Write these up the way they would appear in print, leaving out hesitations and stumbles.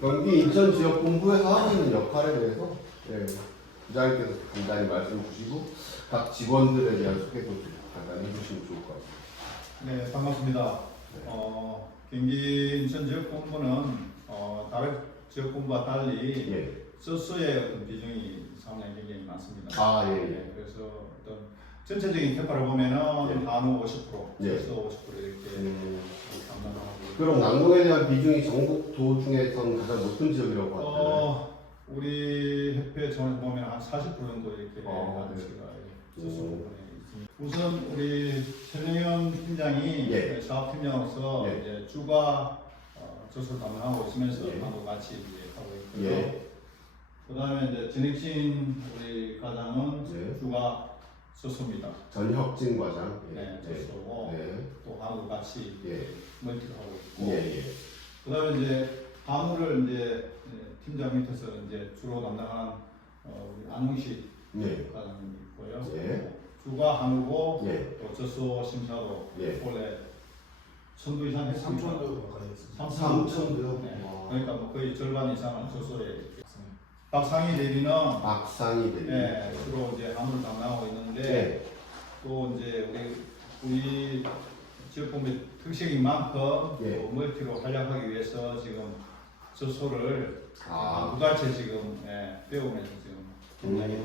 경기 인천 지역 본부에서 하고 있는 역할에 대해서 부장님께서 간단히 말씀 주시고 각 직원들에 대한 소개도 좀 간단히 해주시면 좋을 것 같습니다. 네, 반갑습니다. 경기 인천 지역 본부는 다른 지역 본부와 달리 서스의 어떤 비중이 상당히 굉장히 많습니다. 그래서 어떤 전체적인 캐파를 보면은 한우 50%, 서스 50% 이렇게 담당하고. 그럼 낙농에 대한 비중이 전국도 중에서는 가장 높은 지역이라고 하잖아요. 우리 협회 전에서 보면 한 40% 정도 이렇게 가치가 서스 부분에 있습니다. 우선 우리 최정현 팀장이 사업팀장으로서 이제 주가 저수를 담당하고 있으면서 하고 같이 이제 하고 있고요. 그다음에 이제 전혁진 우리 과장은 주가 저수입니다. 전혁진 과장. 저수고 또 하고 같이 멀티를 하고 있고. 그다음에 이제 한우를 이제 팀장 밑에서 이제 주로 담당한 우리 안웅식 과장님이 있고요. 주가 한우고 또 저수 심사도 원래 1000도 이상 했습니다. 3천도요? 그러니까 뭐 거의 절반 이상은 저수에 박상희 대리는 주로 이제 한우를 담당하고 있는데 또 이제 우리 지역 본부의 특색인 만큼 또 멀티로 활약하기 위해서 지금 저수를 무가채 지금 배우면서 지금 굉장히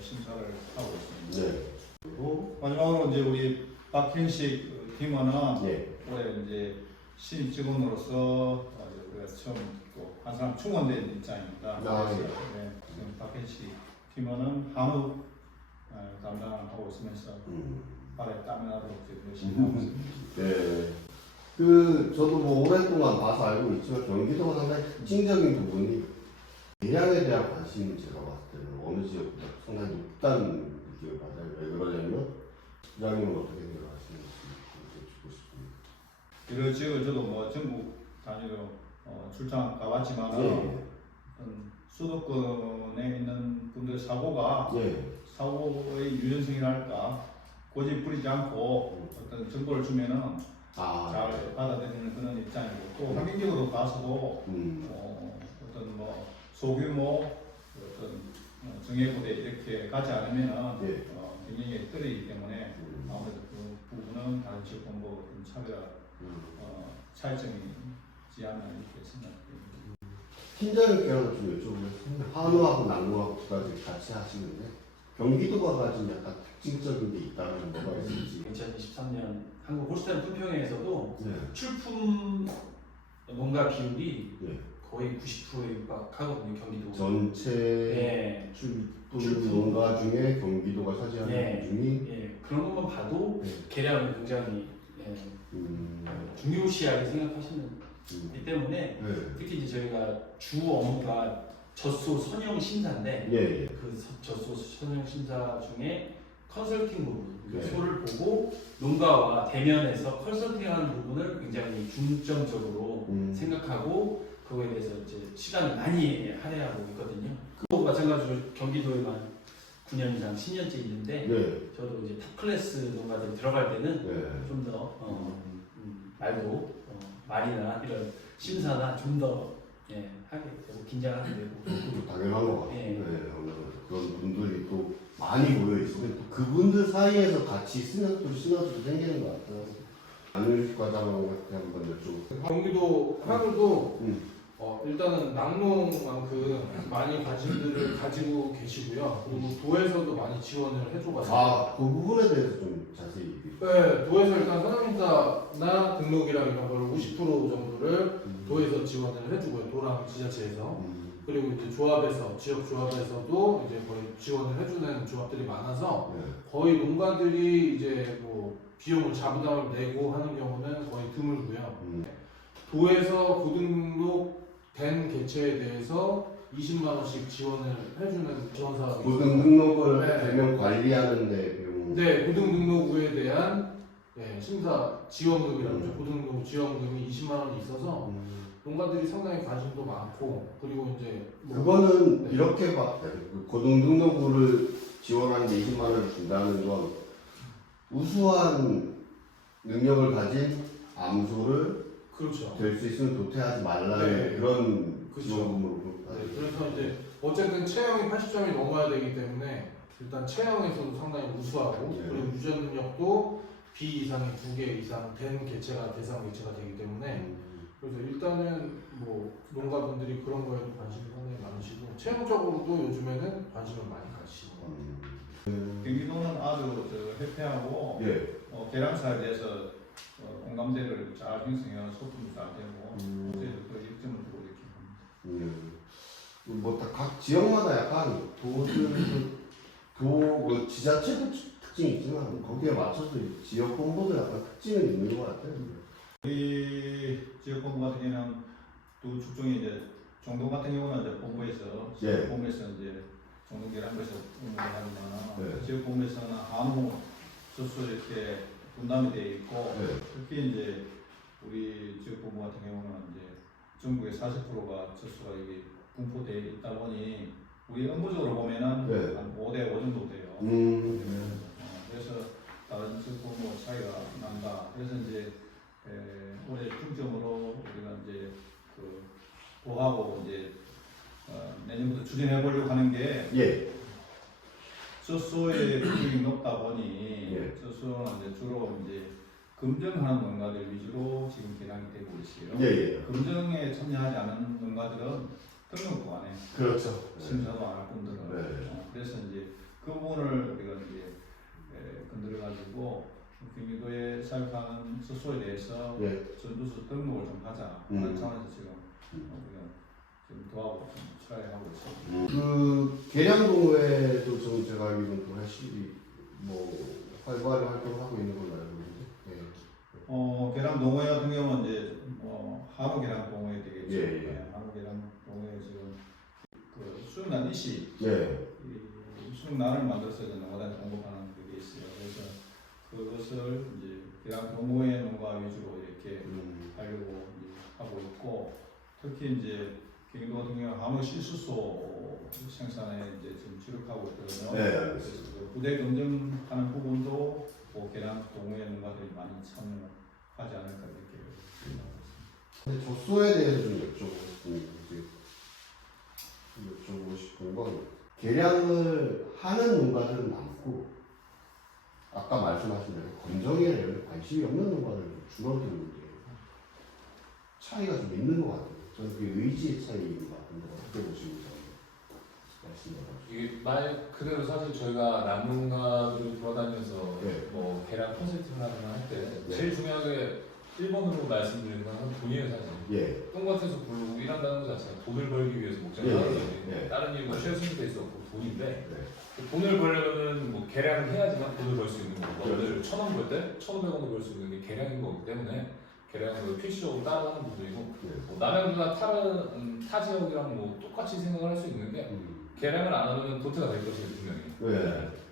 심사를 하고 있습니다. 그리고 마지막으로 이제 우리 박현식 팀원은 올해 이제 신입 직원으로서 우리가 처음 또 한 사람 충원된 입장입니다. 지금 박현식 팀원은 한우 담당하고 있으면서 발에 땀이 나도록 지금 열심히 하고 있습니다. 저도 뭐 오랫동안 봐서 알고 있지만 경기도가 상당히 특징적인 부분이 대량에 대한 관심이 제가 봤을 때는 어느 지역보다 상당히 높다는 느낌을 받아요. 왜 그러냐면 부장님은 어떻게 생각하시는지 여쭙고 싶습니다. 이런 지역을 저도 뭐 전국 단위로 출장 가봤지만 수도권에 있는 분들 사고의 유연성이랄까 고집 부리지 않고 어떤 정보를 주면은 잘 받아들이는 그런 입장이고 또 환경적으로 봐서도 어떤 뭐 소규모 어떤 정예부대 이렇게 가지 않으면은 굉장히 떨어지기 때문에 아무래도 그 부분은 다른 지역 본부 어떤 차이점이 있지 않나 이렇게 생각됩니다. 팀장님께서 좀 여쭤보면 한우하고 낙농하고 두 가지 같이 하시는데 경기도가 가진 약간 특징적인 게 있다면 뭐가 있을지. 2023년 한국 홀스타인 품평회에서도 출품 농가 비율이 거의 90%에 육박하거든요. 경기도 전체 출품 농가 중에 경기도가 차지하는 비중이 그런 것만 봐도 계량은 굉장히 중요시하게 생각하시는 이 때문에 특히 이제 저희가 주 업무가 젖소 선형 심사인데 그 젖소 선형 심사 중에 컨설팅 부분, 소를 보고 농가와 대면해서 컨설팅하는 부분을 굉장히 중점적으로 생각하고 그거에 대해서 이제 시간을 많이 할애하고 있거든요. 그거 마찬가지로 경기도에만 9년 이상 10년째 있는데 저도 이제 탑 클래스 농가들이 들어갈 때는 좀 더 말도 말이나 이런 심사나 좀 더 하게 되고 긴장하게 되고 당연한 것 같아요. 그런 분들이 또 많이 모여 있으면 또 그분들 사이에서 같이 있으면 또 시너지도 생기는 것 같아요. 안윤식 과장한테 한번 여쭤볼게요. 경기도 한우도 일단은 낙농만큼 많이 관심들을 가지고 계시고요. 그리고 도에서도 많이 지원을 해줘가지고. 그 부분에 대해서 좀 자세히 얘기해 주세요. 네, 도에서 일단 사장님사나 등록이랑 이런 걸 50% 정도를 도에서 지원을 해주고요. 도랑 지자체에서. 그리고 이제 조합에서, 지역 조합에서도 이제 거의 지원을 해주는 조합들이 많아서 거의 농가들이 이제 뭐 비용을 자부담을 내고 하는 경우는 거의 드물고요. 도에서 고등록된 개체에 대해서 20만 원씩 지원을 해주는 지원 사업이 고등등록을 되면 관리하는데 비용. 고등등록에 대한 심사 지원금이라고 하죠. 고등등록 지원금이 20만 원이 있어서 농가들이 상당히 관심도 많고 그리고 이제 그거는 이렇게 봤대요. 고등등록을 지원하는데 20만 원을 준다는 건 우수한 능력을 가진 암소를 될 수 있으면 도태하지 말라는 그런 지원금으로. 네, 그래서 이제 어쨌든 체형이 80점이 넘어야 되기 때문에 일단 체형에서도 상당히 우수하고 네. 그리고 유전 능력도 B 이상이 2개 이상 된 개체가 대상 개체가 되기 때문에 그래서 일단은 뭐 농가분들이 그런 거에도 관심이 상당히 많으시고 체형적으로도 요즘에는 관심을 많이 가지시는 것 같아요. 경기도는 아주 해피하고 예. 계량사에 대해서 공감대를 잘 형성해서 소통도 잘 되고 저희도 그 일점을 두고 이렇게 합니다. 뭐각 지역마다 약간 뭐 지자체도 특징이 있지만 거기에 맞춰서 지역 본부도 약간 특징은 있는 것 같아요. 우리 지역 본부 같은 경우는 두 축종이 이제 정동 같은 경우는 이제 본부에서 지역 본부에서 이제 정동 계량부에서 운영을 하지만 지역 본부에서는 한우 젖소 이렇게 분담이 되어 있고 특히 이제 우리 지역 본부 같은 경우는 이제 전국의 40%가 젖소가 이게 분포되어 있다 보니 우리 업무적으로 보면은 한 5대5 정도 돼요. 그래서 다른 지역 본부 차이가 난다. 그래서 이제 올해 중점으로 우리가 이제 그하고 이제 내년부터 추진해 보려고 하는 게 젖소의 비중이 높다 보니 젖소는 이제 주로 이제 검증하는 농가들 위주로 지금 개량이 되고 있어요. 검증에 참여하지 않은 농가들은 등록도 안 해. 그렇죠. 심사도 안 할 뿐더러. 그래서 이제 그 부분을 우리가 이제 건드려 가지고 경기도에 사육하는 젖소에 대해서 전두수 등록을 좀 하자 하는 차원에서 지금 우리가 좀 도와고 트라이하고 있습니다. 그 계량동호회도 좀 제가 알기로는 또 확실히 뭐 활발히 활동하고 있는 걸로 알고 있는데. 계량 동호회 같은 경우는 이제 한우 계량 동호회 되겠죠. 한우 계량 동호회 지금 그 수육난 이시 이 수육난을 만들어서 이제 농가단에 공급하는 그게 있어요. 그래서 그것을 이제 계량 동호회 농가 위주로 이렇게 하려고 이제 하고 있고 특히 이제 경기도 같은 경우 한우 실수소 생산에 이제 지금 주력하고 있거든요. 그래서 그 부대 검증하는 부분도 계량 동호회 농가들이 많이 참여하지 않을까 이렇게 생각합니다. 젖소에 대해서 좀 여쭤보고 싶은 건 계량을 하는 농가들은 많고 아까 말씀하신 대로 검정에 관심이 없는 농가들은 줄어드는 게 차이가 좀 있는 것 같아요. 저는 그게 의지의 차이인 것 같은데 어떻게 보시는지 말씀해주세요. 이게 말 그대로 사실 저희가 남농가들을 돌아다니면서 뭐 계량 컨설팅을 하거나 할 때 제일 중요하게 1번으로 말씀드리는 건 돈이에요 사실. 똥밭에서 부르고 일한다는 것 자체가 돈을 벌기 위해서 목적을 하는 거지. 다른 일과 쉐어스도 될 수 없고 돈인데 돈을 벌려면은 뭐 계량을 해야지만 돈을 벌 수 있는 거고 오늘 1,000원 벌 때 1,500원을 벌 수 있는 게 계량인 거기 때문에 계량을 필수적으로 따라가는 부분이고 뭐 남양주나 타 지역이랑 뭐 똑같이 생각을 할 수 있는 게 계량을 안 하면 도태가 될 것이에요 분명히.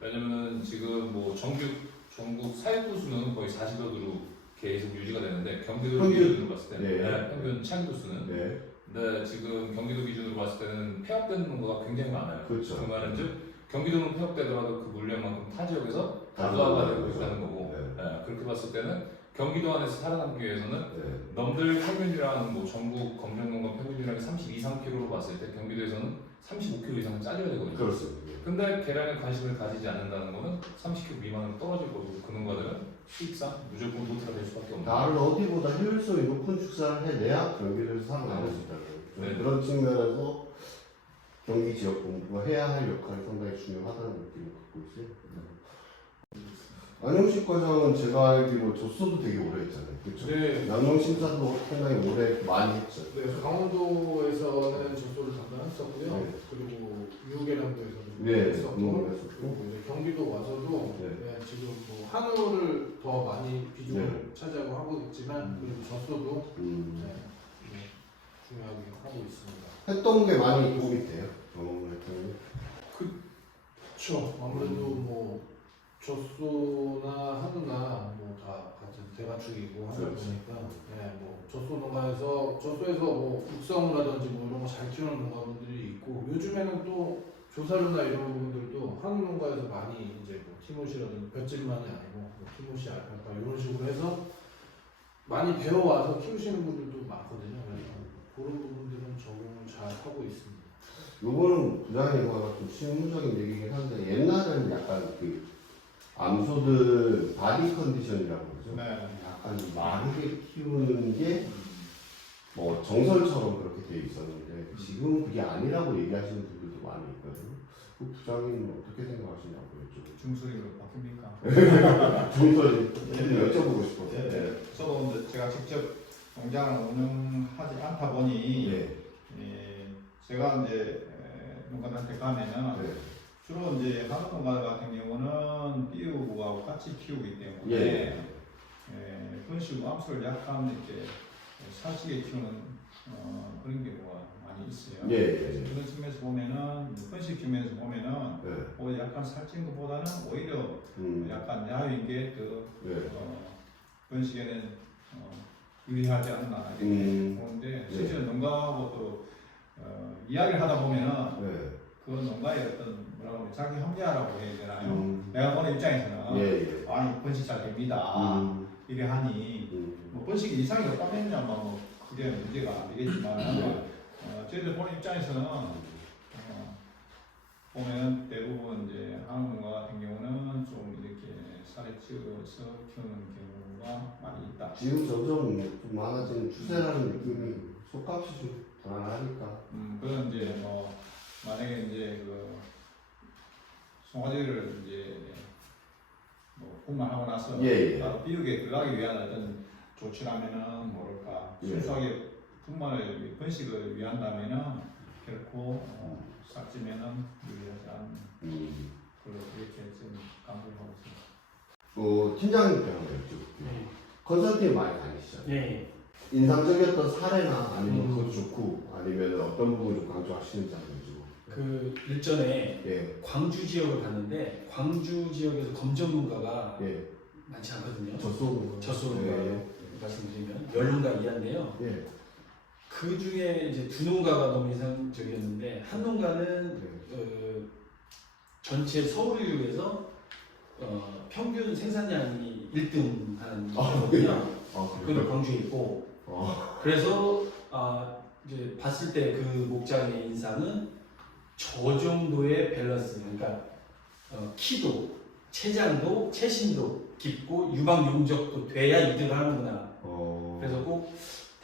왜냐면은 지금 뭐 전국 사육부 수는 거의 40여도로 계속 유지가 되는데 경기도 기준으로 봤을 때는 평균 차기도 수는 근데 지금 경기도 기준으로 봤을 때는 폐업되는 농가가 굉장히 많아요. 그 말은 즉 경기도는 폐업되더라도 그 물량만큼 타 지역에서 다수화가 되고 있다는 거고 그렇게 봤을 때는 경기도 안에서 살아남기 위해서는 넘들 평균이랑 뭐 전국 검정농가 평균이랑 32, 3kg로 봤을 때 경기도에서는 35kg 이상은 짜줘야 되거든요. 그렇습니다. 근데 계량에 관심을 가지지 않는다는 거는 30kg 미만으로 떨어질 거고 그 농가들은 수익상 무조건 도태가 될 수밖에 없는 다른 어디보다 효율성이 높은 축사를 해내야 경기도에서 살아남을 수 있다는 그런 측면에서 경기 지역 본부가 해야 할 역할이 상당히 중요하다는 느낌을 갖고 있어요. 안영식 과장은 제가 알기로 젖소도 되게 오래 했잖아요. 그렇죠? 양농 심사도 상당히 오래 많이 했죠. 강원도에서는 젖소를 담당했었고요. 그리고 유계량도에서도 했었고 그리고 이제 경기도 와서도 지금 뭐 한우를 더 많이 비중을 차지하고 하고 있지만 그리고 젖소도 중요하게 하고 있습니다. 했던 게 많이 도움이 돼요. 경험을 했던 게. 그렇죠. 아무래도 뭐 젖소나 한우나 뭐 다 같은 대가축이고 하다 보니까 뭐 젖소 농가에서 젖소에서 뭐 육성이라든지 뭐 이런 거 잘 키우는 농가분들이 있고 요즘에는 또 조사료나 이런 부분들도 한우 농가에서 많이 이제 뭐 티모시라든지 볏짚만이 아니고 뭐 티모시, 알파카 이런 식으로 해서 많이 배워와서 키우시는 분들도 많거든요. 그래서 그런 부분들은 적응을 잘 하고 있습니다. 요거는 부장님 아까 좀 실무적인 얘기긴 한데 옛날에는 약간 그 암소들 바디 컨디션이라고 그러죠. 네. 약간 마르게 키우는 게 뭐 정설처럼 그렇게 돼 있었는데 지금은 그게 아니라고 얘기하시는 분들도 많이 있거든요. 그 부장님은 어떻게 생각하시냐고요, 좀. 중소리로 바뀝니까? 정설이 좀 여쭤보고 싶어요. 네. 저도 이제 제가 직접 농장을 운영하지 않다 보니 네. 제가 이제 농가들한테 가면은 네. 주로 이제 한국 농가 같은 경우는 띄우고 같이 키우기 때문에 예. 분식 암소를 약간 이렇게 살찌게 키우는 그런 경우가 많이 있어요. 예. 그런 측면에서 보면은 분식 측면에서 보면은 네. 오히려 약간 살찐 것보다는 오히려 약간 야윈 게더 네. 분식에는 유리하지 않나 이렇게 보는데 실제로 농가하고 또 이야기를 하다 보면은 네. 그 농가의 어떤 뭐라고 하면 자기 합리화라고 해야 되나요? 내가 보는 입장에서는 예. 아니 번식 잘 됩니다 이래 하니 뭐 번식 이상이 없다면야 뭐 그게 문제가 안 되겠지만 저희들 보는 입장에서는 보면 대부분 이제 한국 농가 같은 경우는 좀 이렇게 살에 찌어서 키우는 경우가 많이 있다. 지금 점점 좀 많아지는 추세라는 느낌이 속값이 좀 불안하니까. 그런 이제 뭐 만약에 이제 그 송아지를 이제 뭐 분만하고 나서 예. 따로 비우게 들어가기 위한 어떤 조치라면은 뭐랄까 순수하게 분만을 번식을 위한다면은 결코 삭지면은 유리하지 않는 그렇게 지금 강조를 하고 있습니다. 팀장님께 한번 여쭤볼게요. 컨설팅 많이 다니시잖아요. 네. 인상적이었던 사례나 아니면 그거 좋고 아니면 어떤 부분 좀 강조하시는지 한번 여쭤볼게요. 그 일전에 예. 광주 지역을 갔는데 광주 지역에서 검정 농가가 예. 많지 않거든요. 젖소 농가 말씀드리면 열농가 이하인데요. 예. 그 중에 이제 두 농가가 너무 인상적이었는데 한 농가는 전체 서울유에서 평균 생산량이 1등하는 거거든요. 그걸 광주에 있고 그래서 이제 봤을 때 그 목장의 인상은 저 정도의 밸런스, 그러니까 키도, 체장도, 체신도 깊고 유방 용적도 돼야 2등을 하는구나. 그래서 꼭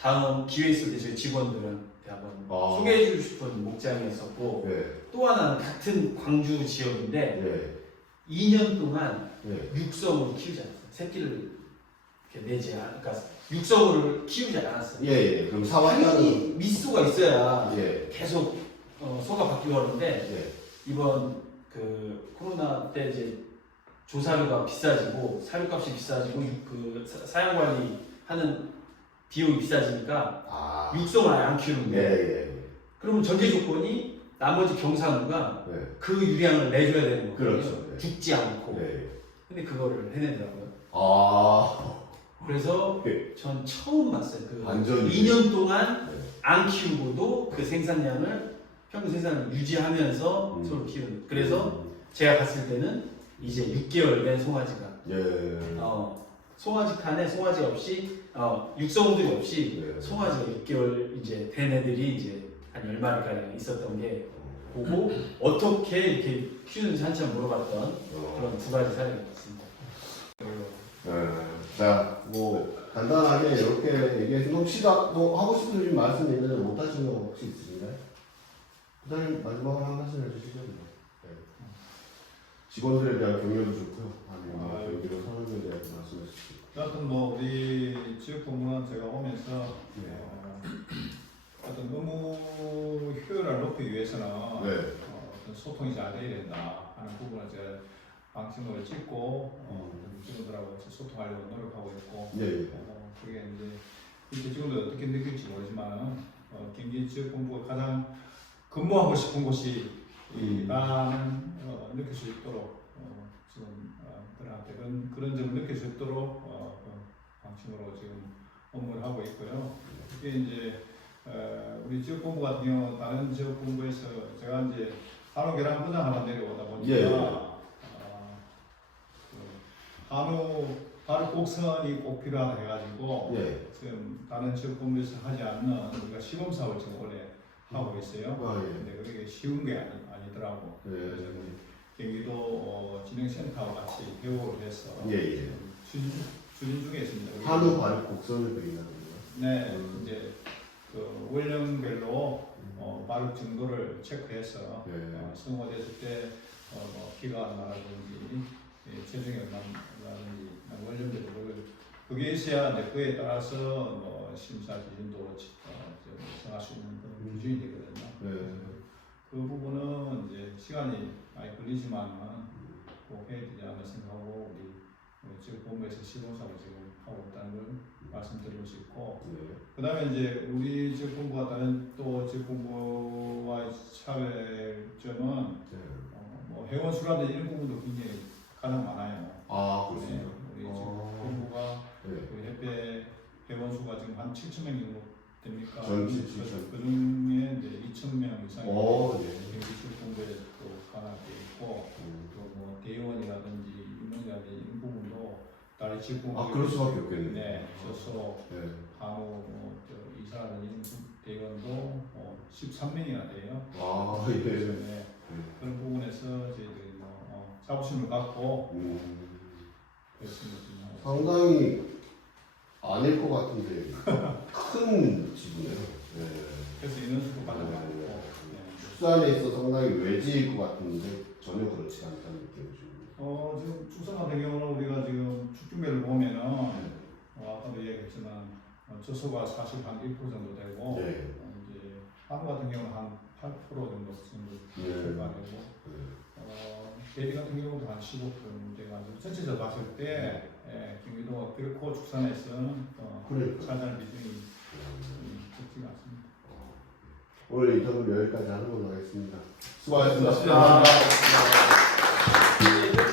다음 기회 있을 때 저희 직원들한테 한번 소개해주고 싶은 목장이었었고 또 하나는 같은 광주 지역인데 2년 동안 육성을 키우지 않았어요. 새끼를 이렇게 내지 그러니까 육성을 키우지 않았어요. 그럼 당연히 사와이는 미수가 있어야 계속 소가 바뀌고 하는데 이번 그 코로나 때 이제 조사료가 비싸지고 사료값이 비싸지고 그 사양 관리하는 비용이 비싸지니까 육성을 아예 안 키우는 거예요. 그러면 전제 조건이 나머지 경상우가 그 유량을 내줘야 되는 거예요. 그렇죠. 죽지 않고. 근데 그거를 해내더라고요. 그래서 전 처음 봤어요. 그 완전히. 2년 동안 안 키우고도 그 생산량을 평균 생산을 유지하면서 서로 키우는. 그래서 제가 갔을 때는 이제 6개월 된 송아지가 송아지 칸에 송아지 없이 육성들이 없이 송아지가 6개월 이제 된 애들이 이제 한 10마리가량 있었던 게 보고 어떻게 이렇게 키우는지 한참 물어봤던 그런 두 가지 사례가 있습니다. 자, 뭐 간단하게 이렇게 얘기해서 혹시 뭐 하고 싶은 말씀 있는데 못 하신 거 혹시 있으신가요? 부장님 마지막으로 한 말씀 해주시죠. 직원들에 대한 격려도 좋고요. 아니면 여기로 선언에 대한 말씀해 주시죠. 어떤 뭐 우리 지역 본부는 제가 오면서 어떤 업무 효율을 높이기 위해서는 어떤 소통이 잘 돼야 된다 하는 부분을 제가 방침을 찍고 직원들하고 소통하려고 노력하고 있고 그게 이제 직원들 어떻게 느낄지 모르지만 경기 지역 본부가 가장 근무하고 싶은 곳이 라는 느낄 수 있도록 직원들한테 그런 점을 느낄 수 있도록 방침으로 지금 업무를 하고 있고요. 특히 이제 우리 지역 본부 같은 경우 다른 지역 본부에서 제가 이제 한우 계란 포장 하나 내려오다 보니까 바로 곡선이 꼭 필요하다 해가지고 예. 지금 다른 지역 본부에서 하지 않는 우리가 시범 사업을 지금 올해 하고 있어요. 아, 예. 근데 그게 쉬운 게 아니더라고. 예. 그래서 우리 경기도 진흥센터와 같이 배우를 해서 예, 예. 추진 중에 있습니다. 우리 한우 발육 곡선을 그린다고요? 네, 이제 그 원령별로 발육 정도를 체크해서 예. 성공됐을 때 뭐 기간이라든지 체중이 얼마라든지 원령별로 그게 있어야 이제 그에 따라서 뭐 심사 기준도 정할 수 있는 그런 기준이 되거든요. 네. 그 부분은 이제 시간이 많이 걸리지만은 꼭 해야 되지 않나 생각하고 우리 지금 본부에서 시범사업을 지금 하고 있다는 걸 말씀드리고 싶고 네. 그다음에 이제 우리 지역 본부와 다른 또 지역 본부와의 차별점은 네. 뭐 회원 수라든지 이런 부분도 굉장히 가장 많아요. 아, 네, 그렇습니다. 우리 지역 본부가 네. 그 협회 회원 수가 지금 한 7,000명 정도 됩니까? 전체 7,000. 그 중에 이제 2,000명 이상이 네. 지역 본부에 또 관할돼 있고 또 뭐 대의원이라든지 임원이라든지 이런 부분도 다른 지역 본부 아, 그럴 수밖에 없겠네요. 네, 소속 네. 간호 이사라든지 이런 대의원도 13명이나 돼요. 아, 예. 네, 그런 부분에서 저희들이 자부심을 갖고 열심히 좀 하고 있습니다. 상당히 아닐 것 같은데 큰 지구네요. 네. 그래서 인원수도 가장 많고 네. 네. 축산에 있어 상당히 외지일 것 같은데 전혀 그렇지 않다는 느낌이 듭니다. 지금 축산 같은 경우는 우리가 지금 축중배를 보면은 아까도 얘기했지만 저소가 사실 한 1% 정도 되고 네. 이제 한우 같은 경우는 한 8% 정도 출가되고 돼지 같은 경우도 한 15% 돼가지고 전체적으로 봤을 때 경기도가 그렇고 축산에서는 그러니까. 차지하는 비중이 적지가 않습니다. 오늘 인터뷰 여기까지 하는 걸로 하겠습니다. 수고하셨습니다. 고맙습니다.